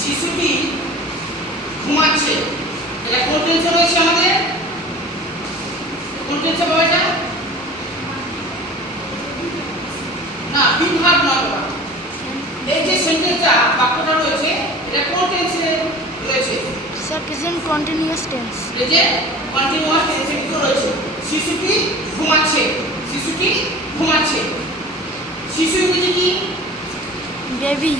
শিশুটি ঘুমাচ্ছে। এটা কোন টেন্সে রয়েছে আমাদের? কোন টেন্সে এটা? না বিভাগ নয় এই যে সেন্টেন্সটা বাক্যটা রয়েছে এটা কোন টেন্সে রয়েছে? স্যার প্রেজেন্ট কন্টিনিউয়াস টেন্স এই যে কন্টিনিউয়াস টেন্সে কিন্তু রয়েছে? শিশুটি ঘুমাচ্ছে। শিশুটি ঘুমাচ্ছে। শিশু কি? Baby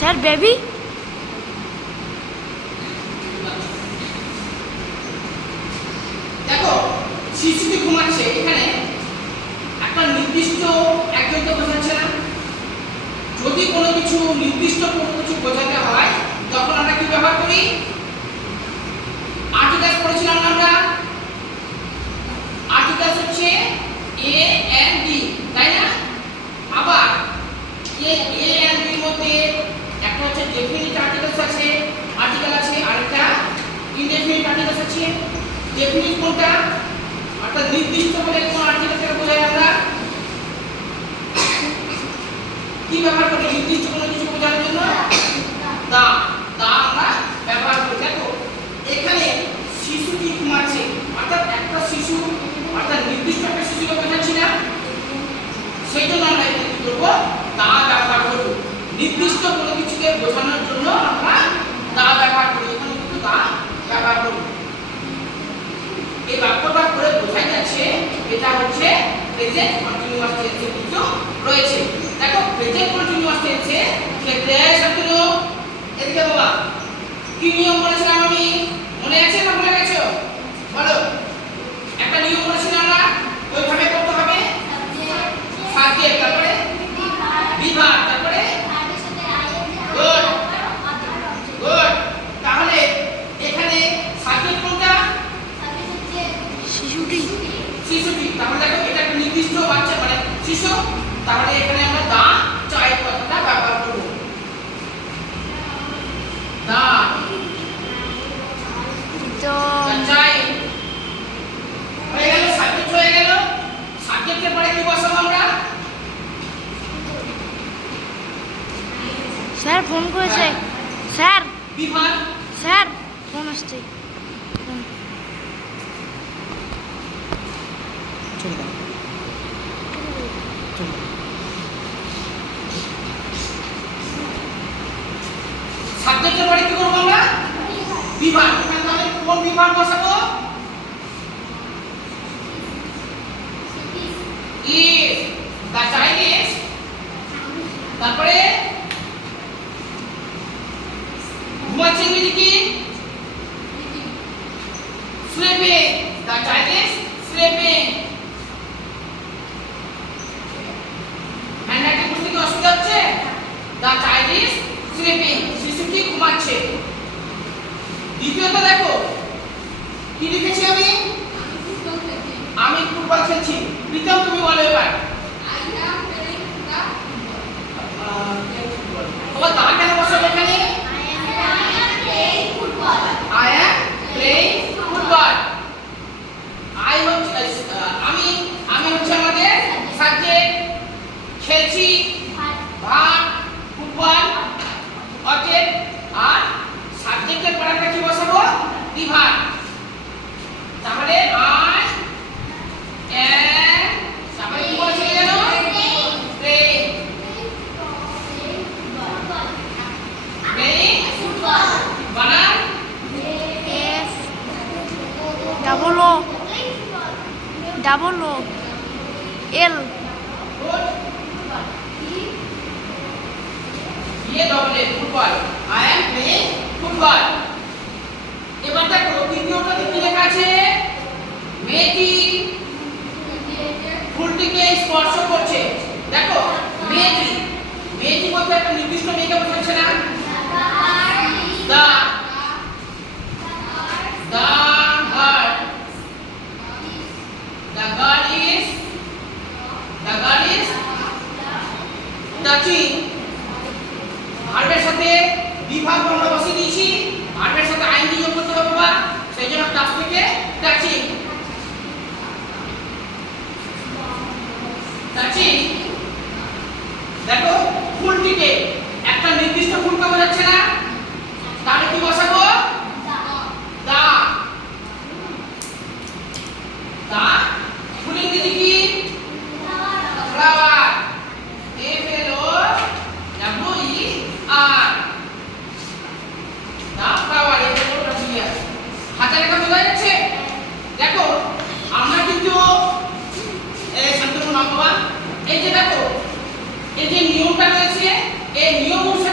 sir, baby? দেখো, শিশুটি ঘুমাচ্ছে, এখানে একটা নির্দিষ্ট একজনকে বোঝাচ্ছে না। যদি কোনো কিছু নির্দিষ্ট কোনো কিছু বোঝাতে হয়, তখন আমরা কি ব্যবহার করি? আর্টিকেলস পড়েছিলাম আমরা? ডেফিনিট কোনটা? অর্থাৎ নির্দিষ্ট করে কোন আর্টিকেলকে বোঝাই আমরা কি ব্যবহার করি? নির্দিষ্ট কোনো কিছু বোঝানোর জন্য? দা। দা। আমরা ব্যবহার করি দেখো এখানে শিশুটি ঘুমাচ্ছে? অর্থাৎ একটা শিশু অর্থাৎ নির্দিষ্ট একটা শিশুকে বোঝাচ্ছি না। সেই জন্য আমরা এখানে কি করব? দা ব্যবহার করব। নির্দিষ্ট কোনো কিছুকে বোঝানোর জন্য আমরা দা ব্যবহার করি। এখানে কিন্তু দা ব্যবহার করব। এই বাক্যটা করে বোঝাই যাচ্ছে এটা হচ্ছে প্রেজেন্ট কন্টিনিউয়াস টেন্সে কিন্তু রয়েছে। দেখো প্রেজেন্ট কন্টিনিউয়াস টেন্সে ক্ষেত্রে ছাত্র এদিকে বাবা, কি নিয়ম বলেছিলাম আমি? মনে আছে না ভুলে গেছো? বলো একটা নিয়ম বলেছিলাম না ওইভাবে করতে হবে সাবজেক্ট তারপরে বিভাগ তারপরে গুড গুড তাহলে এখানে সাবজেক্ট কোনটা শিশুটি শিশুটি তাহলে দেখো এটা একটা নির্দিষ্ট বাচ্চা মানে শিশু তাহলে এখানে আমরা দা চাই কথাটা ব্যবহার করব দা তো চাই হয়ে গেল সাবজেক্ট হয়ে গেল সাবজেক্টের পরে কি বসাবো আমরা স্যার ফোন করেছে। স্যার বিভাগ স্যার ফোন আসছে। ফোন সাবজেক্টের পরে কি করব আমরা? বিভাগ তাহলে কোন বিভাগ বসাবো? Is the child তারপরে? ইংরেজি কি sleeping the child is sleeping handwriting বুঝতে কি অসুবিধা হচ্ছে? The child is sleeping শিশুটি ঘুমাচ্ছে? দ্বিতীয়ত দেখো, কি লিখেছি আমি ফুটবল খেলছি প্রীতম তুমি বলো এবার তোমার দা কেন বসাবো এখানে I am playing football I হচ্ছে আহ, আমি আমি হচ্ছে আমাদের সাবজেক্ট খেলছি ভাত ফুটবল অবজেক্ট আর সাবজেক্টের পরে আমরা কি বসাবো বিভাগ তাহলে আই এম তারপরে কি বলেছে যেন প্লেইং প্লেইং বানান F double O double O L ये double A football I am playing football এবার দেখো কি লেখা আছে? মেয়েটি ফুলটিকে স্পর্শ করছে। দেখো মেয়েটি। মেয়েটি বলতে একটা নির্দিষ্ট মেয়েকে বোঝাচ্ছে না। দেখো ফুলটিকে একটা নির্দিষ্ট ফুলকে বোঝাচ্ছে না? তাহলে কি বসা Carlos decía, el yo